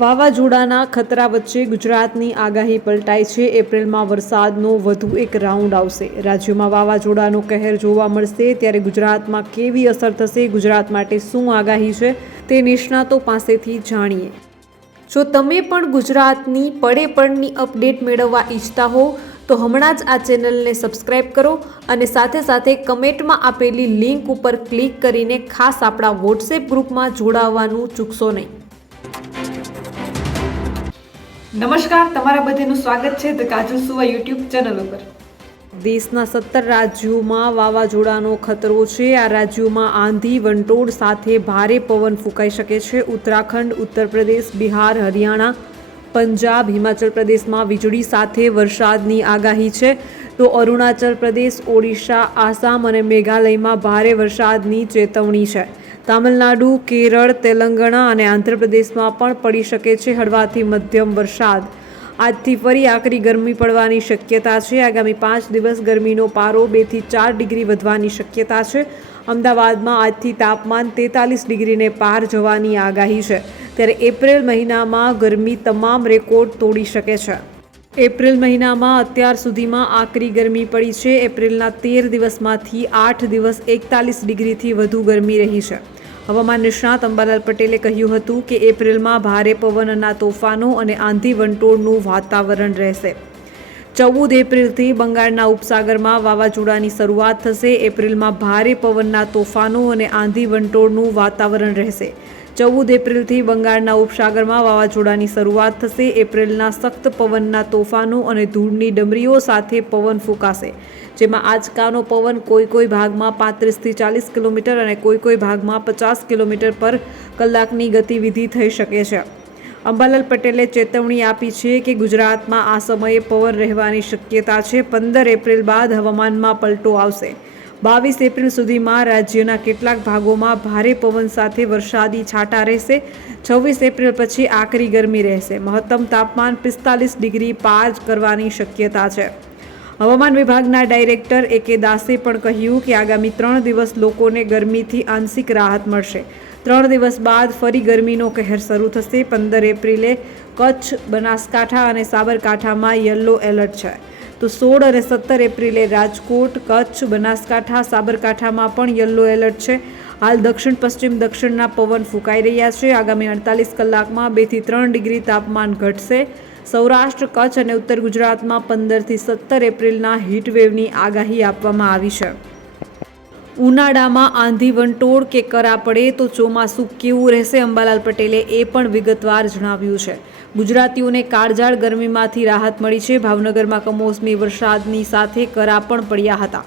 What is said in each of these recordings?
વાવાઝોડાના ખતરા વચ્ચે ગુજરાતની આગાહી પલટાઈ છે. એપ્રિલમાં વરસાદનો વધુ એક રાઉન્ડ આવશે. રાજ્યમાં વાવાઝોડાનો કહેર જોવા મળશે. ત્યારે ગુજરાતમાં કેવી અસર થશે? ગુજરાત માટે શું આગાહી છે? તે નિષ્ણાતો પાસેથી જાણીએ. જો તમે પણ ગુજરાતની પડે પડની અપડેટ મેળવવા ઈચ્છતા હો, તો હમણાં જ આ ચેનલને સબસ્ક્રાઇબ કરો અને સાથે સાથે કમેન્ટમાં આપેલી લિંક ઉપર ક્લિક કરીને ખાસ આપણા વોટ્સએપ ગ્રુપમાં જોડાવવાનું ચૂકશો નહીં. નમસ્કાર, તમારા બધાનું સ્વાગત છે ધ કાજલ સુવા યુટ્યુબ ચેનલ ઉપર. દેશના સત્તર રાજ્યોમાં વાવાઝોડાનો ખતરો છે. આ રાજ્યોમાં આંધી વંટોળ સાથે ભારે પવન ફૂંકાઈ શકે છે. ઉત્તરાખંડ ઉત્તર પ્રદેશ બિહાર, હરિયાણા, પંજાબ, હિમાચલ પ્રદેશમાં વીજળી સાથે વરસાદની આગાહી છે. તો અરુણાચલ પ્રદેશ, ઓડિશા, આસામ અને મેઘાલયમાં ભારે વરસાદની ચેતવણી છે. તામિલનાડુ, કેરળ, તેલંગાણા અને આંધ્રપ્રદેશમાં પણ પડી શકે છે હળવાથી મધ્યમ વરસાદ. આજથી ફરી આકરી ગરમી પડવાની શક્યતા છે. આગામી પાંચ દિવસ ગરમીનો પારો બેથી ચાર ડિગ્રી વધવાની શક્યતા છે. અમદાવાદમાં આજથી તાપમાન તેતાલીસ ડિગ્રીને પાર જવાની આગાહી છે. ત્યારે એપ્રિલ મહિનામાં ગરમી તમામ રેકોર્ડ તોડી શકે છે. એપ્રિલ મહિનામાં અત્યાર સુધીમાં આકરી ગરમી પડી છે. એપ્રિલના તેર દિવસમાંથી આઠ દિવસ એકતાલીસ ડિગ્રીથી વધુ ગરમી રહી છે. હવામાન નિષ્ણાત અંબાલાલ પટેલે કહ્યું હતું કે એપ્રિલમાં ભારે પવનના તોફાનો અને આંધી વંટોળનું વાતાવરણ રહેશે. ચૌદ એપ્રિલથી બંગાળના ઉપસાગરમાં વાવાઝોડાની શરૂઆત થશે. એપ્રિલમાં ભારે પવનના તોફાનો અને આંધી વંટોળનું વાતાવરણ રહેશે. ચૌદ એપ્રિલથી બંગાળના ઉપસાગરમાં વાવાઝોડાની શરૂઆત થશે. એપ્રિલના સખ્ત પવનના તોફાનો અને ધૂળની ડમરીઓ સાથે પવન ફૂંકાશે. જેમાં આજકાનો પવન કોઈ કોઈ ભાગમાં પાંત્રીસથી ચાલીસ કિલોમીટર અને કોઈ કોઈ ભાગમાં પચાસ કિલોમીટર પર કલાકની ગતિવિધિ થઈ શકે છે. અંબાલાલ પટેલે ચેતવણી આપી છે કે ગુજરાતમાં આ સમયે પવન રહેવાની શક્યતા છે. પંદર એપ્રિલ બાદ હવામાનમાં પલટો આવશે. બાવીસ એપ્રિલ સુધીમાં રાજ્યના કેટલાક ભાગોમાં ભારે પવન સાથે વરસાદી છાંટા રહેશે. છવ્વીસ એપ્રિલ પછી આકરી ગરમી રહેશે. મહત્તમ તાપમાન પિસ્તાલીસ ડિગ્રી પાર કરવાની શક્યતા છે. હવામાન વિભાગના ડાયરેક્ટર એ કે દાસે પણ કહ્યું કે આગામી ત્રણ દિવસ લોકોને ગરમીથી આંશિક રાહત મળશે. ત્રણ દિવસ બાદ ફરી ગરમીનો કહેર શરૂ થશે. પંદર એપ્રિલે કચ્છ, બનાસકાંઠા અને સાબરકાંઠામાં યલો એલર્ટ છે. તો સોળ અને સત્તર એપ્રિલે રાજકોટ, કચ્છ, બનાસકાંઠા, સાબરકાંઠામાં પણ યલો એલર્ટ છે. હાલ દક્ષિણ, પશ્ચિમ દક્ષિણના પવન ફૂંકાઈ રહ્યા છે. આગામી અડતાલીસ કલાકમાં બેથી ત્રણ ડિગ્રી તાપમાન ઘટશે. સૌરાષ્ટ્ર, કચ્છ અને ઉત્તર ગુજરાતમાં પંદરથી સત્તર એપ્રિલના હીટવેવની આગાહી આપવામાં આવી છે. ઉનાળામાં આંધી વંટોળ કે કરા પડે તો ચોમાસું કેવું રહેશે અંબાલાલ પટેલે એ પણ વિગતવાર જણાવ્યું છે. ગુજરાતીઓને કાળજાળ ગરમીમાંથી રાહત મળી છે. ભાવનગરમાં કમોસમી વરસાદની સાથે કરા પણ પડ્યા હતા.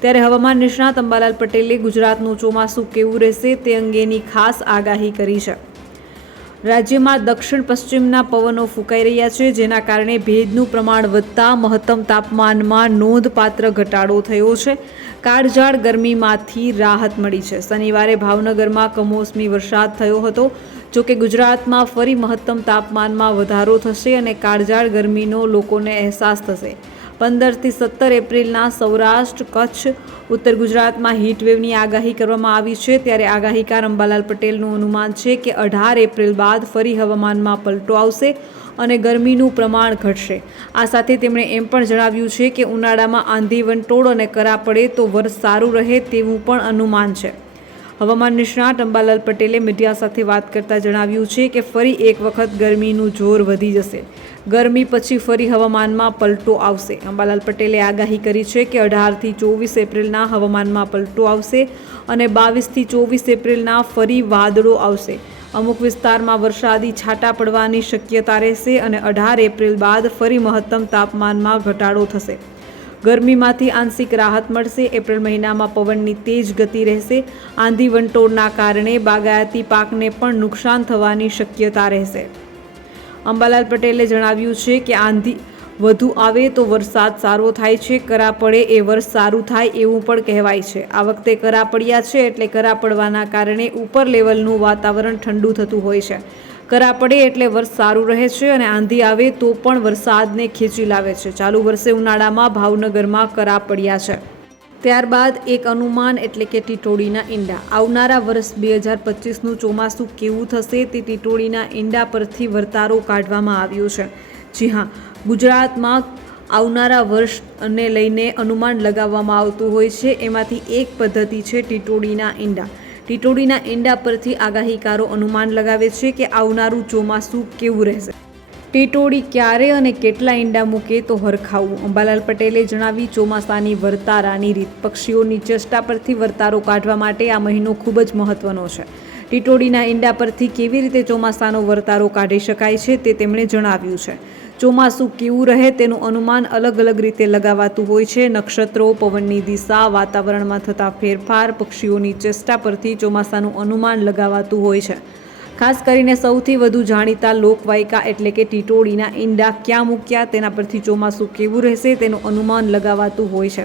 ત્યારે હવામાન નિષ્ણાત અંબાલાલ પટેલે ગુજરાતનું ચોમાસું કેવું રહેશે તે અંગેની ખાસ આગાહી કરી છે. રાજ્યમાં દક્ષિણ પશ્ચિમના પવનો ફૂંકાઈ રહ્યા છે, જેના કારણે ભેજનું પ્રમાણ વધતા મહત્તમ તાપમાનમાં નોંધપાત્ર ઘટાડો થયો છે. કાળઝાળ ગરમીમાંથી રાહત મળી છે. શનિવારે ભાવનગરમાં કમોસમી વરસાદ થયો હતો. જોકે ગુજરાતમાં ફરી મહત્તમ તાપમાનમાં વધારો થશે અને કાળઝાળ ગરમીનો લોકોને અહેસાસ થશે. પંદરથી સત્તર એપ્રિલના સૌરાષ્ટ્ર કચ્છ, ઉત્તર ગુજરાતમાં હીટવેવની આગાહી કરવામાં આવી છે. ત્યારે આગાહીકાર અંબાલાલ પટેલનું અનુમાન છે કે અઢાર એપ્રિલ બાદ ફરી હવામાનમાં પલટો આવશે અને ગરમીનું પ્રમાણ ઘટશે. આ સાથે તેમણે એમ પણ જણાવ્યું છે કે ઉનાળામાં આંધી વંટોળ અને કરા પડે તો વર્ષ સારું રહે તેવું પણ અનુમાન છે. હવામાન નિષ્ણાત અંબાલાલ પટેલે મીડિયા સાથે વાત કરતા જણાવ્યું છે કે ફરી એક વખત ગરમીનું જોર વધી જશે. ગરમી પછી ફરી હવામાનમાં પલટો આવશે. અંબાલાલ પટેલે આગાહી કરી છે કે અઢારથી ચોવીસ એપ્રિલના હવામાનમાં પલટો આવશે અને બાવીસથી ચોવીસ એપ્રિલના ફરી વાદળો આવશે. અમુક વિસ્તારમાં વરસાદી છાંટા પડવાની શક્યતા રહેશે અને અઢાર એપ્રિલ બાદ ફરી મહત્તમ તાપમાનમાં ઘટાડો થશે. ગરમીમાંથી આંશિક રાહત મળશે. એપ્રિલ મહિનામાં પવનની તેજ ગતિ રહેશે. આંધી વંટોળના કારણે બાગાયતી પાકને પણ નુકસાન થવાની શક્યતા રહેશે. અંબાલાલ પટેલે જણાવ્યું છે કે આંધી વધુ આવે તો વરસાદ સારો થાય છે કરા પડે એ વર્ષ સારું થાય એવું પણ કહેવાય છે. આ વખતે કરા પડ્યા છે એટલે કરા પડવાના કારણે ઉપર લેવલનું વાતાવરણ ઠંડુ થતું હોય છે. કરા પડે એટલે વર્ષ સારું રહે છે અને આંધી આવે તો પણ વરસાદને ખેંચી લાવે છે. ચાલુ વર્ષે ઉનાળામાં ભાવનગરમાં કરા પડ્યા છે. ત્યારબાદ એક અનુમાન એટલે કે ટીટોડીના ઈંડા. આવનારા વર્ષ બે હજાર પચીસનું ચોમાસું કેવું થશે તે ટીટોડીના ઈંડા પરથી વર્તારો કાઢવામાં આવ્યો છે. જી હા ગુજરાતમાં આવનારા વર્ષને લઈને અનુમાન લગાવવામાં આવતું હોય છે. એમાંથી એક પદ્ધતિ છે ટીટોડીના ઈંડા. ટીટોડીના ઈંડા પરથી આગાહીકારો અનુમાન લગાવે છે કે આવનારું ચોમાસું કેવું રહેશે. ટીટોડી ક્યારે અને કેટલા ઈંડા મૂકે તો હરખાવું. અંબાલાલ પટેલે જણાવી, ચોમાસાની વર્તારાની રીત. પક્ષીઓની ચેષ્ટા પરથી વર્તારો કાઢવા માટે આ મહિનો ખૂબ જ મહત્વનો છે. ટીટોડીના ઈંડા પરથી કેવી રીતે ચોમાસાનો વર્તારો કાઢી શકાય છે તે તેમણે જણાવ્યું છે. ચોમાસું કેવું રહે તેનું અનુમાન અલગ અલગ રીતે લગાવાતું હોય છે. નક્ષત્રો, પવનની દિશા, વાતાવરણમાં થતા ફેરફાર, પક્ષીઓની ચેષ્ટા પરથી ચોમાસાનું અનુમાન લગાવાતું હોય છે. ખાસ કરીને સૌથી વધુ જાણીતા લોકવાયકા એટલે કે ટીટોડીના ઈંડા ક્યાં મૂક્યા, તેના પરથી ચોમાસું કેવું રહેશે તેનું અનુમાન લગાવાતું હોય છે.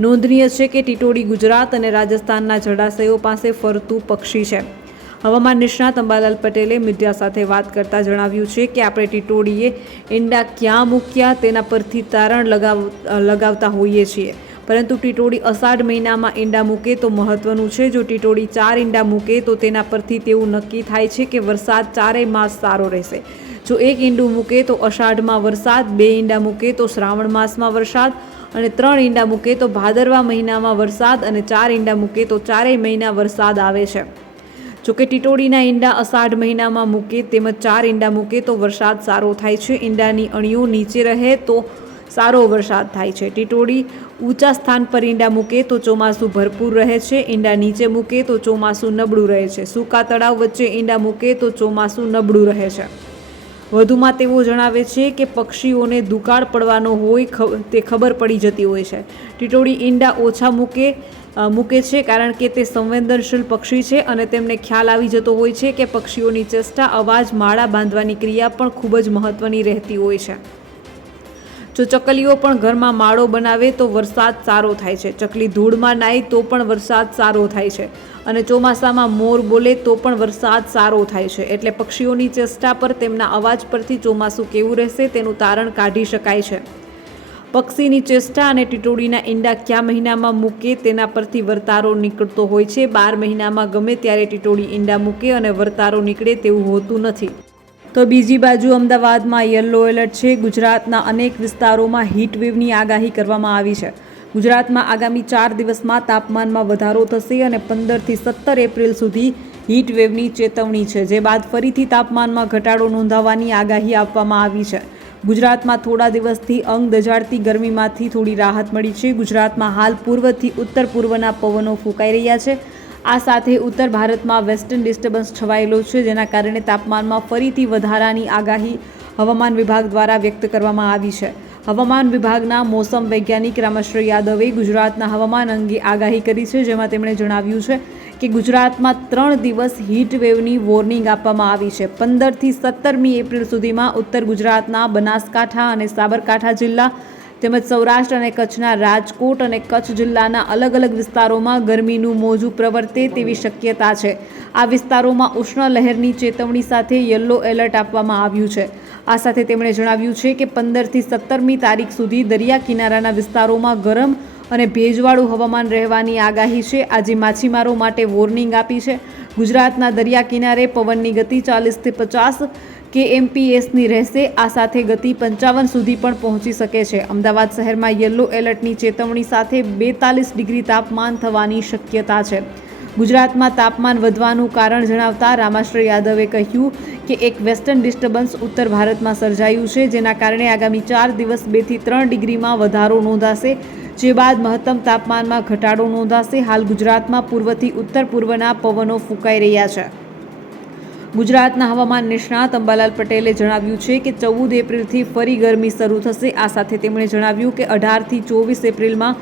નોંધનીય છે કે ટીટોડી ગુજરાત અને રાજસ્થાનના જળાશયો પાસે ફરતું પક્ષી છે. હવામાન નિષ્ણાત અંબાલાલ પટેલે મીડિયા સાથે વાત કરતા જણાવ્યું છે કે આપણે ટીટોડીએ ઈંડા ક્યાં મૂક્યા તેના પરથી તારણ લગાવ, લગાવતા હોઈએ છીએ. પરંતુ ટીટોડી અષાઢ મહિનામાં ઈંડા મૂકે તો મહત્વનું છે. જો ટીટોડી ચાર ઈંડા મૂકે તો તેના પરથી તેવું નક્કી થાય છે કે વરસાદ ચારેય માસ સારો રહેશે. જો એક ઈંડું મૂકે તો અષાઢમાં વરસાદ, બે ઈંડા મૂકે તો શ્રાવણ માસમાં વરસાદ અને ત્રણ ઈંડા મૂકે તો ભાદરવા મહિનામાં વરસાદ અને ચાર ઈંડા મૂકે તો ચારેય મહિના વરસાદ આવે છે. જોકે ટીટોડીના ઈંડા અષાઢ મહિનામાં મૂકે તેમજ ચાર ઈંડા મૂકે તો વરસાદ સારો થાય છે. ઈંડાની અણીઓ નીચે રહે તો સારો વરસાદ થાય છે. ટીટોડી ઊંચા સ્થાન પર ઈંડા મૂકે તો ચોમાસું ભરપૂર રહે છે. ઈંડા નીચે મૂકે તો ચોમાસું નબળું રહે છે. સૂકા તળાવ વચ્ચે ઈંડા મૂકે તો ચોમાસું નબળું રહે છે. વધુમાં તેઓ જણાવે છે કે પક્ષીઓને દુકાળ પડવાનો હોય તે ખબર પડી જતી હોય છે. ટીટોડી ઈંડા ઓછા મૂકે મૂકે છે કારણ કે તે સંવેદનશીલ પક્ષી છે અને તેમને ખ્યાલ આવી જતો હોય છે કે પક્ષીઓની ચેષ્ટા, અવાજ, માળા બાંધવાની ક્રિયા પણ ખૂબ જ મહત્વની રહેતી હોય છે. જો ચકલીઓ પણ ઘરમાં માળો બનાવે તો વરસાદ સારો થાય છે. ચકલી ધૂળમાં નાય તો પણ વરસાદ સારો થાય છે અને ચોમાસામાં મોર બોલે તો પણ વરસાદ સારો થાય છે. એટલે પક્ષીઓની ચેષ્ટા પર તેમના અવાજ પરથી ચોમાસું કેવું રહેશે તેનું તારણ કાઢી શકાય છે. પક્ષીની ચેષ્ટા અને ટીટોડીના ઈંડા કયા મહિનામાં મૂકે તેના પરથી વર્તારો નીકળતો હોય છે. બાર મહિનામાં ગમે ત્યારે ટીટોડી ઈંડા મૂકે અને વર્તારો નીકળે તેવું હોતું નથી. તો બીજી બાજુ અમદાવાદમાં યલો એલર્ટ છે. ગુજરાતના અનેક વિસ્તારોમાં હીટ વેવની આગાહી કરવામાં આવી છે. ગુજરાતમાં આગામી ચાર દિવસમાં તાપમાનમાં વધારો થશે અને પંદરથી સત્તર એપ્રિલ સુધી હીટ વેવની ચેતવણી છે. જે બાદ ફરીથી તાપમાનમાં ઘટાડો નોંધાવવાની આગાહી આપવામાં આવી છે. ગુજરાતમાં થોડા દિવસથી અંગ દજાડતી ગરમીમાંથી થોડી રાહત મળી છે. ગુજરાતમાં હાલ પૂર્વથી ઉત્તર પૂર્વના પવનો ફૂંકાઈ રહ્યા છે. આ સાથે ઉત્તર ભારતમાં વેસ્ટર્ન ડિસ્ટર્બન્સ છવાયેલો છે, જેના કારણે તાપમાનમાં ફરીથી વધારાની આગાહી હવામાન વિભાગ દ્વારા વ્યક્ત કરવામાં આવી છે. હવામાન વિભાગના મોસમ વૈજ્ઞાનિક રામેશ્વર યાદવે ગુજરાતના હવામાન અંગે આગાહી કરી છે, જેમાં તેમણે જણાવ્યું છે કે ગુજરાતમાં ત્રણ દિવસ વેવની વોર્નિંગ આપવામાં આવી છે. પંદરથી સત્તરમી એપ્રિલ સુધીમાં ઉત્તર ગુજરાતના બનાસકાંઠા અને સાબરકાંઠા જિલ્લા તેમજ સૌરાષ્ટ્ર અને કચ્છના રાજકોટ અને કચ્છ જિલ્લાના અલગ અલગ વિસ્તારોમાં ગરમીનું મોજું પ્રવર્તે તેવી શક્યતા છે. આ વિસ્તારોમાં ઉષ્ણ લહેરની ચેતવણી સાથે યલો એલર્ટ આપવામાં આવ્યું છે. આ સાથે તેમણે જણાવ્યું છે કે પંદરથી સત્તરમી તારીખ સુધી દરિયા કિનારાના વિસ્તારોમાં ગરમ અને ભેજવાળું હવામાન રહેવાની આગાહી છે. આજે માછીમારો માટે વોર્નિંગ આપી છે. ગુજરાતના દરિયા કિનારે પવનની ગતિ ચાલીસથી પચાસ કે એમપીએસની રહેશે. આ સાથે ગતિ પંચાવન સુધી પણ પહોંચી શકે છે. અમદાવાદ શહેરમાં યલો એલર્ટની ચેતવણી સાથે બેતાલીસ ડિગ્રી તાપમાન થવાની શક્યતા છે. ગુજરાતમાં તાપમાન વધવાનું કારણ જણાવતા રામાશ્રય યાદવે કહ્યું કે એક વેસ્ટર્ન ડિસ્ટર્બન્સ ઉત્તર ભારતમાં સર્જાયું છે, જેના કારણે આગામી ચાર દિવસ બેથી ત્રણ ડિગ્રીમાં વધારો નોંધાશે, જે બાદ મહત્તમ તાપમાનમાં ઘટાડો નોંધાશે. હાલ ગુજરાતમાં પૂર્વથી ઉત્તર પૂર્વના પવનો ફૂંકાઈ રહ્યા છે. ગુજરાતના હવામાન નિષ્ણાત અંબાલાલ પટેલે જણાવ્યું છે કે ચૌદ એપ્રિલથી ફરી ગરમી શરૂ થશે. આ સાથે તેમણે જણાવ્યું કે અઢારથી ચોવીસ એપ્રિલમાં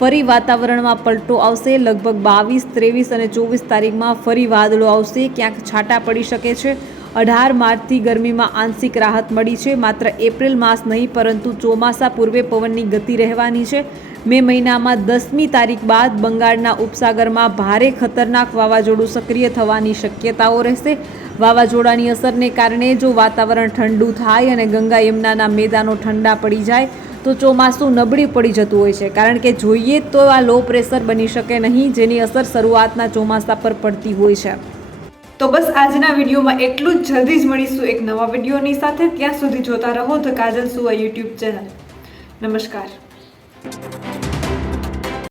ફરી વાતાવરણમાં પલટો આવશે. લગભગ બાવીસ, ત્રેવીસ અને ચોવીસ તારીખમાં ફરી વાદળો આવશે. ક્યાંક છાંટા પડી શકે છે. અઢાર માર્ચથી ગરમીમાં આંશિક રાહત મળી છે. માત્ર એપ્રિલ માસ નહીં, પરંતુ ચોમાસા પૂર્વે પવનની ગતિ રહેવાની છે. મે મહિનામાં દસમી તારીખ બાદ બંગાળના ઉપસાગરમાં ભારે ખતરનાક વાવાઝોડું સક્રિય થવાની શક્યતાઓ રહેશે. વાવાઝોડાની અસરને કારણે જો વાતાવરણ ઠંડુ થાય અને ગંગા યમુનાના મેદાનો ઠંડા પડી જાય તો ચોમાસું નબળી પડી જતું હોય છે. કારણ કે જોઈએ તો આ લો પ્રેશર બની શકે નહીં, જેની અસર શરૂઆતના ચોમાસા પર પડતી હોય છે. તો બસ આજના વિડીયોમાં એટલું જ. જલ્દી જ મળીશું એક નવા વિડીયોની સાથે. ત્યાં સુધી જોતા રહો ધ કાજલ સુવા યુટ્યુબ ચેનલ. નમસ્કાર.